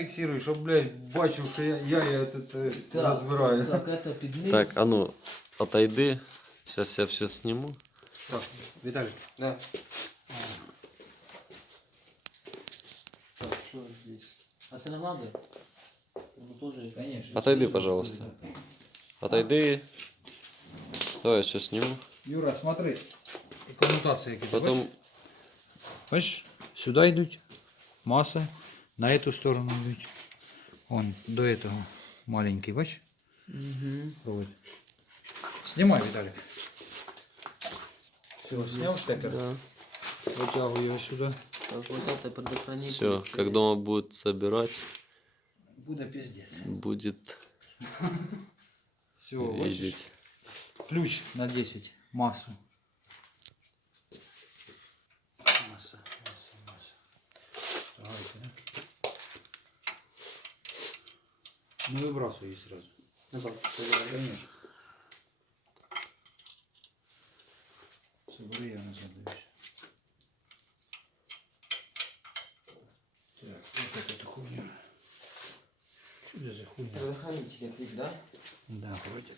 Фіксирую, щоб, блядь, бачив, що я тут розбираю. Так, это під низ. Так, а ну, отойди. Сейчас я все сниму. Так, Віталій. Да. Так, что здесь? А це не надо? Ну тоже. Конечно. Отойди, пожалуйста. Отойди. Давай я сейчас сниму. Юра, смотри. І комутації які. Потом... Бачиш, сюди йдуть маси, на эту сторону йдуть. Вон, до этого маленький, бачиш? Угу. Провод. Снимай, Виталик. Все, снял штекер? Да. Вытягиваю его сюда. Так, вот это предохранитель. Все, как дома будут собирать, Будет пиздец. будет Все, видеть. ключ на 10. Массу. Масса. Давайте, да? Не выбрасывай сразу. Назад. Конечно. Собери, я назад даюсь. Так, вот эту хуйню. Что это за хуйня? Предохранитель, да? Да, вроде да.